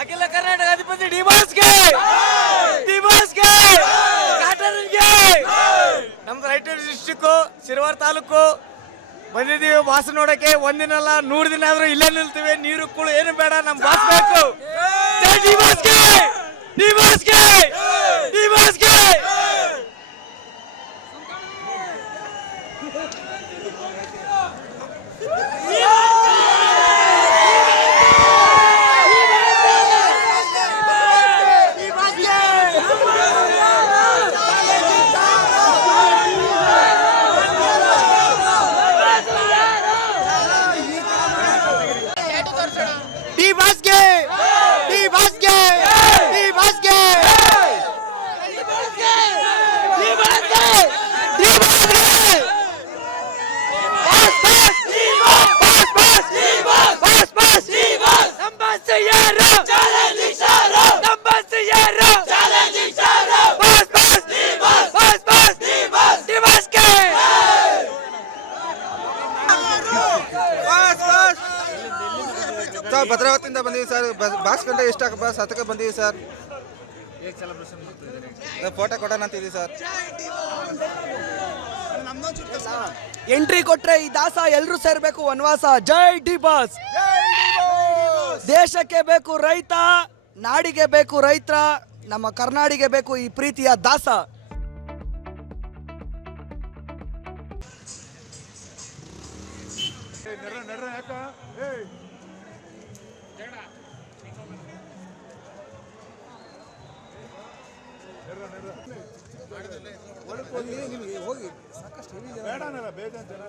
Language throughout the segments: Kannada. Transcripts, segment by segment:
ಅಖಿಲ ಕರ್ನಾಟಕ ಅಧಿಪತಿ ಡಿಮಾಸ್ಗೆ ನಮ್ದು ರಾಯಚೂರು ಡಿಸ್ಟಿಕ್ ಶಿರವಾರ ತಾಲೂಕು ಬಂದಿದ್ದೀವಿ ಬಾಸ್ ನೋಡಕ್ಕೆ. ಒಂದಿನಲ್ಲ 100 ದಿನ ಆದ್ರೂ ಇಲ್ಲೇ ನಿಲ್ತೀವಿ. ನೀರು ಕೂಳು ಏನು ಬೇಡ, ನಮ್ ಬಾಸ್ ಬೇಕು. ಸರ್ ಭದ್ರಾವತಿಯಿಂದ ಬಂದೀವಿ ಸರ್. ಬಾಸ್ ಕಂಡ್ರೆ ಇಷ್ಟ ಬಸ್ ಅದಕ್ಕೆ ಬಂದೀವಿ ಸರ್. ಫೋಟೋ ಕೊಡೋಣ ಅಂತಿದ್ದೀವಿ ಸರ್. ಎಂಟ್ರಿ ಕೊಟ್ರೆ ಈ ದಾಸ ಎಲ್ಲರೂ ಸೇರ್ಬೇಕು ವನವಾಸ. ಜೈ ಡಿ ಬಾಸ್. ದೇಶಕ್ಕೆ ಬೇಕು ರೈತ, ನಾಡಿಗೆ ಬೇಕು ರೈತ, ನಮ್ಮ ಕರ್ನಾಡಿಗೆ ಬೇಕು ಈ ಪ್ರೀತಿಯ ದಾಸ. ಹೋಗಿ ಸಾಕಷ್ಟು ಬೇಜಾನ್ ಜನ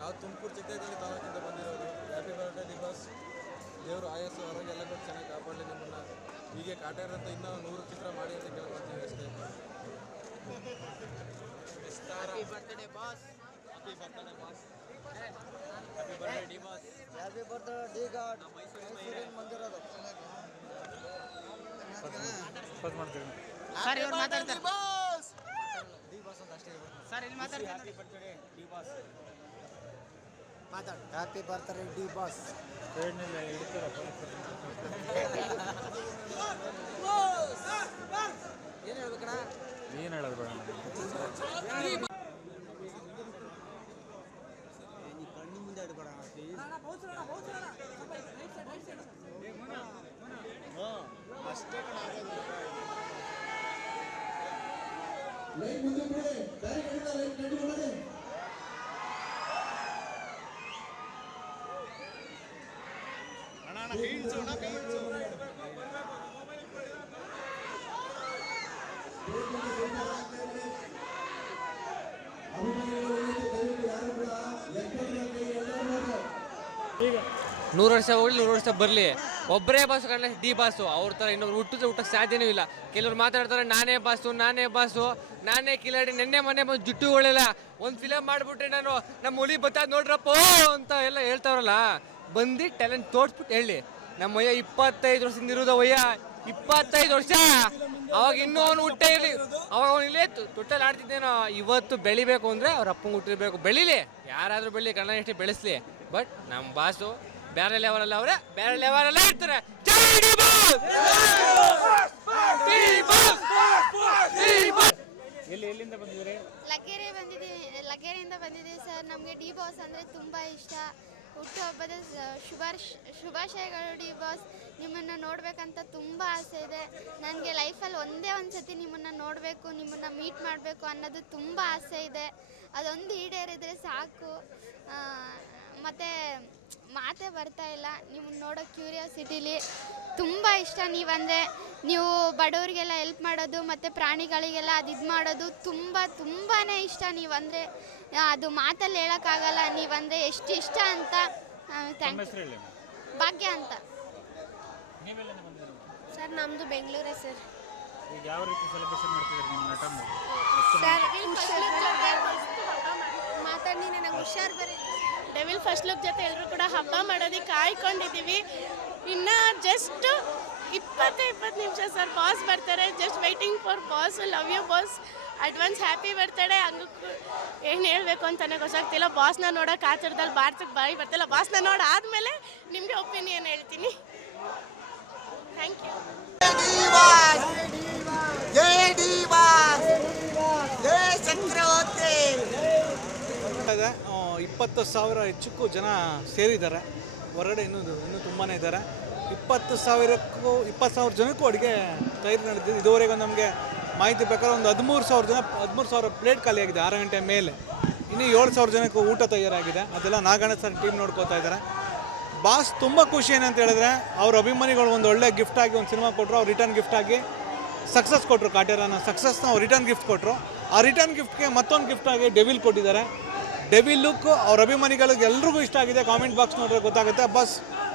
ನಾವು ತುಮಕೂರು ಚಿಕ್ಕದಲ್ಲಿ ತಾಲೂಕಿಂದ ಬಂದಿರೋದು. Happy birthday D boss. ದೇವರು ಆಯಸ್ಸು ಆರೋಗ್ಯ ಎಲ್ಲ ಕೊಟ್ಟು ಚೆನ್ನಾಗಿ ಕಾಪಾಡಲಿ ನಿಮ್ಮನ್ನು. ಹೀಗೆ ಕಾಟ ಇರೋಂಥ ಇನ್ನೂ 100 ಚಿತ್ರ ಮಾಡಿ ಅಂತ ಕೇಳ್ಕೊಳ್ತೀವಿ ಅಷ್ಟೇ. Happy birthday boss. Happy birthday boss. Happy birthday D boss. Happy birthday D god. ಮೈಸೂರಿನ ಬಂದಿರೋದು. ಸರ್ ಇವ್ರು ಮಾತಾಡ್ತಾರೆ. ಡಿ ಬಾಸ್ ಅಂತ ಅಷ್ಟೇ ಸರ್ ಇಲ್ಲಿ ಮಾತಾಡ್ತಾರೆ. Happy birthday D boss. ಮಾತಾಡಿ. Happy birthday D boss. ಏನು ಹೇಳ್ಬೇಕಣ್ಣ? ಏನು ಹೇಳೋದು ಬೇಡ. ಕಣ್ಣು ಮುಂದೆ ಇಡ್ಬೇಡ ಪ್ಲೀಸ್. ಅಷ್ಟೇ ಕಣ ಆಗೋದು. ಅಣ್ಣ ಬೀಳ್ಸು ಅಣ್ಣ ಬೀಳ್ಸು. ಈಗ 100 ವರ್ಷ ಹೋಗ್ಲಿ 100 ವರ್ಷ ಬರಲಿ, ಒಬ್ಬರೇ ಬಾಸು ಕಂಡ್ರೆ ಡಿ ಬಾಸು. ಅವ್ರ ಥರ ಇನ್ನೊಬ್ರು ಹುಟ್ಟಕ್ಕೆ ಸಾಧ್ಯನೂ ಇಲ್ಲ. ಕೆಲವ್ರು ಮಾತಾಡ್ತಾರೆ ನಾನೇ ಬಾಸು ನಾನೇ ಕಿಲಾಡಿ, ನೆನ್ನೆ ಮೊನ್ನೆ ಬಂದು ಜುಟ್ಟುಗಳಿಲ್ಲ, ಒಂದು ಫಿಲಮ್ ಮಾಡಿಬಿಟ್ರೆ ನಾನು ನಮ್ಮ ಹುಲಿ ಬತ್ತಾದ ನೋಡ್ರಪ್ಪ ಅಂತ ಎಲ್ಲ ಹೇಳ್ತಾವ್ರಲ್ಲ. ಬಂದು ಟ್ಯಾಲೆಂಟ್ ತೋರಿಸ್ಬಿಟ್ಟು ಹೇಳಿ. ನಮ್ಮ ವಯ್ಯ 25 ವರ್ಷದಿಂದ ಇರೋದು ವಯ್ಯ 25 ವರ್ಷ. ಅವಾಗ ಇನ್ನೂ ಅವನು ಹುಟ್ಟೇ ಇರಲಿ, ಅವಾಗ ಅವನು ಇಲ್ಲೇ ತೊಟ್ಟಲ್ಲಿ ಆಡ್ತಿದ್ದೇನೋ. ಇವತ್ತು ಬೆಳಿಬೇಕು ಅಂದರೆ ಅವ್ರ ಅಪ್ಪಂಗೆ ಹುಟ್ಟಿರ್ಬೇಕು. ಬೆಳೀಲಿ, ಯಾರಾದರೂ ಬೆಳೀಲಿ, ಕನ್ನಡ ಎಷ್ಟು ಬೆಳೆಸಲಿ. ಬಟ್ ನಮ್ಮ ಬಾಸು ಬೇರೆ ಲೆವೆಲ್ ಅವರೇ, ಬೇರೆ ಲೆವೆಲ್ ಇರ್ತಾರೆ. ಜೈ D boss! D boss! D boss! ಎಲ್ಲಿಂದ ಬಂದಿದ್ದೀರಿ? ಲಗ್ಗೆರೆಯಿಂದ ಬಂದಿದ್ದೀವಿ ಸರ್. ನಮಗೆ ಡಿ ಬಾಸ್ ಅಂದರೆ ತುಂಬ ಇಷ್ಟ. ಹುಟ್ಟುಹಬ್ಬದ ಶುಭಾಶಯಗಳು ಡಿ ಬಾಸ್. ನಿಮ್ಮನ್ನು ನೋಡಬೇಕಂತ ತುಂಬ ಆಸೆ ಇದೆ. ನನಗೆ ಲೈಫಲ್ಲಿ ಒಂದೇ ಒಂದು ಸತಿ ನಿಮ್ಮನ್ನು ನೋಡಬೇಕು, ನಿಮ್ಮನ್ನು ಮೀಟ್ ಮಾಡಬೇಕು ಅನ್ನೋದು ತುಂಬ ಆಸೆ ಇದೆ. ಅದೊಂದು ಈಡೇರಿದರೆ ಸಾಕು. ಮತ್ತು ಮಾತೇ ಬರ್ತಾ ಇಲ್ಲ ನಿಮ್ಮನ್ನು ನೋಡೋ ಕ್ಯೂರಿಯಾಸಿಟಿಲಿ. ತುಂಬ ಇಷ್ಟ ನೀವಂದರೆ. ನೀವು ಬಡವರಿಗೆಲ್ಲ ಹೆಲ್ಪ್ ಮಾಡೋದು ಮತ್ತು ಪ್ರಾಣಿಗಳಿಗೆಲ್ಲ ಅದು ಇದು ಮಾಡೋದು ತುಂಬಾ ಇಷ್ಟ ನೀವಂದರೆ. ಅದು ಮಾತಲ್ಲಿ ಹೇಳೋಕ್ಕಾಗಲ್ಲ ನೀವಂದರೆ ಎಷ್ಟು ಇಷ್ಟ ಅಂತ. Thank you. ಭಾಗ್ಯ ಅಂತ ಸರ್. ನಮ್ಮದು ಬೆಂಗಳೂರೇ ಸರ್. ಈಗ ಯಾವ ರೀತಿ ಸೆಲೆಬ್ರೇಷನ್ ಮಾಡ್ತಿದ್ದಾರೆ ನಿಮ್ಮ ನಟ ಮಾತಾಡಿ ನನಗೆ ಹುಷಾರು ಬರೀ. ಡೆವಿಲ್ ಫಸ್ಟ್ ಲುಕ್ ಜೊತೆ ಎಲ್ಲರೂ ಕೂಡ ಹಬ್ಬ ಮಾಡೋದಕ್ಕೆ ಕಾಯ್ಕೊಂಡಿದ್ದೀವಿ. ಇನ್ನು ಜಸ್ಟ್ 20 ನಿಮಿಷ ಸರ್. ಬಾಸ್ ಬರ್ತಾರೆ. Just waiting for boss. Love you boss. Advance happy birthday. ಹಂಗೂ ಏನು ಹೇಳಬೇಕು ಅಂತಲೇ ಗೊತ್ತಾಗ್ತಿಲ್ಲ. ಬಾಸ್ನ ನೋಡೋಕೆ ಆಚರದಲ್ಲಿ ಬಾರ್ಸಕ್ಕೆ ಬಾಯಿ ಬರ್ತಿಲ್ಲ. ಬಾಸ್ನ ನೋಡಾದ್ಮೇಲೆ ನಿಮಗೆ ಒಪಿನಿಯನ್ ಹೇಳ್ತೀನಿ. Thank you. ಇದೆ 20,000 ಹೆಚ್ಚಕ್ಕೂ ಜನ ಸೇರಿದ್ದಾರೆ. ಹೊರಗಡೆ ಇನ್ನೂ ತುಂಬಾ ಇದ್ದಾರೆ. 20,000 ಜನಕ್ಕೂ ಅಡುಗೆ ತಯಾರಿ ನಡೆದಿದೆ. ಇದುವರೆಗೂ ನಮಗೆ ಮಾಹಿತಿ ಪ್ರಕಾರ ಒಂದು 13,000 ಪ್ಲೇಟ್ ಖಾಲಿಯಾಗಿದೆ 6 ಗಂಟೆ ಮೇಲೆ. ಇನ್ನು 7,000 ಜನಕ್ಕೂ ಊಟ ತಯಾರಾಗಿದೆ. ಅದೆಲ್ಲ ನಾಗಣ್ಣ ಸರ್ ಟೀಮ್ ನೋಡ್ಕೋತಾ ಇದ್ದಾರೆ. ಬಾಸ್ ತುಂಬ ಖುಷಿ ಏನಂತ ಹೇಳಿದ್ರೆ ಅವ್ರ ಅಭಿಮಾನಿಗಳು ಒಂದು ಒಳ್ಳೆ ಗಿಫ್ಟಾಗಿ ಒಂದು ಸಿನಿಮಾ ಕೊಟ್ಟರು. ಅವ್ರು ರಿಟರ್ನ್ ಗಿಫ್ಟಾಗಿ ಸಕ್ಸಸ್ ಕೊಟ್ಟರು. ಕಾಟೇರನ ಸಕ್ಸಸ್ನ ಅವ್ರು ರಿಟರ್ನ್ ಗಿಫ್ಟ್ ಕೊಟ್ಟರು. ಆ ರಿಟರ್ನ್ ಗಿಫ್ಟ್ಗೆ ಮತ್ತೊಂದು ಗಿಫ್ಟಾಗಿ ಡೆವಿಲ್ ಕೊಟ್ಟಿದ್ದಾರೆ. ಡೆವಿಲ್ ಲುಕ್ ಅವ್ರ ಅಭಿಮಾನಿಗಳಿಗೆ ಎಲ್ರಿಗೂ ಇಷ್ಟ ಆಗಿದೆ. ಕಾಮೆಂಟ್ ಬಾಕ್ಸ್ ನೋಡಿದ್ರೆ ಗೊತ್ತಾಗುತ್ತೆ.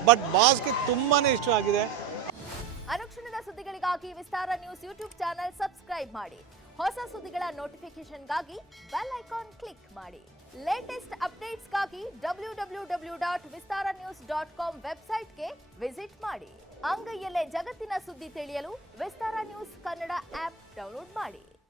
ಬಟ್ ಬಾಸ್ಗೆ ತುಂಬಾ ಇಷ್ಟ ಆಗಿದೆ. ಅನುಕ್ಷಣದ ಸುದ್ದಿಗಳಿಗಾಗಿ ವಿಸ್ತಾರ ನ್ಯೂಸ್ ಯೂಟ್ಯೂಬ್ ಚಾನೆಲ್ ಸಬ್ಸ್ಕ್ರೈಬ್ ಮಾಡಿ. ಹೊಸ ಸುದ್ದಿಗಳ ನೋಟಿಫಿಕೇಶನ್ಗಾಗಿ ಬೆಲ್ ಐಕಾನ್ ಕ್ಲಿಕ್ ಮಾಡಿ. ಲೇಟೆಸ್ಟ್ ಅಪ್ಡೇಟ್ಸ್ಗಾಗಿ www.vistaranews.com ವೆಬ್ಸೈಟ್ಗೆ ವಿಸಿಟ್ ಮಾಡಿ. ಅಂಗೈಯಲ್ಲೇ ಜಗತ್ತಿನ ಸುದ್ದಿ ತಿಳಿಯಲು ವಿಸ್ತಾರ ನ್ಯೂಸ್ ಕನ್ನಡ ಆಪ್ ಡೌನ್ಲೋಡ್ ಮಾಡಿ.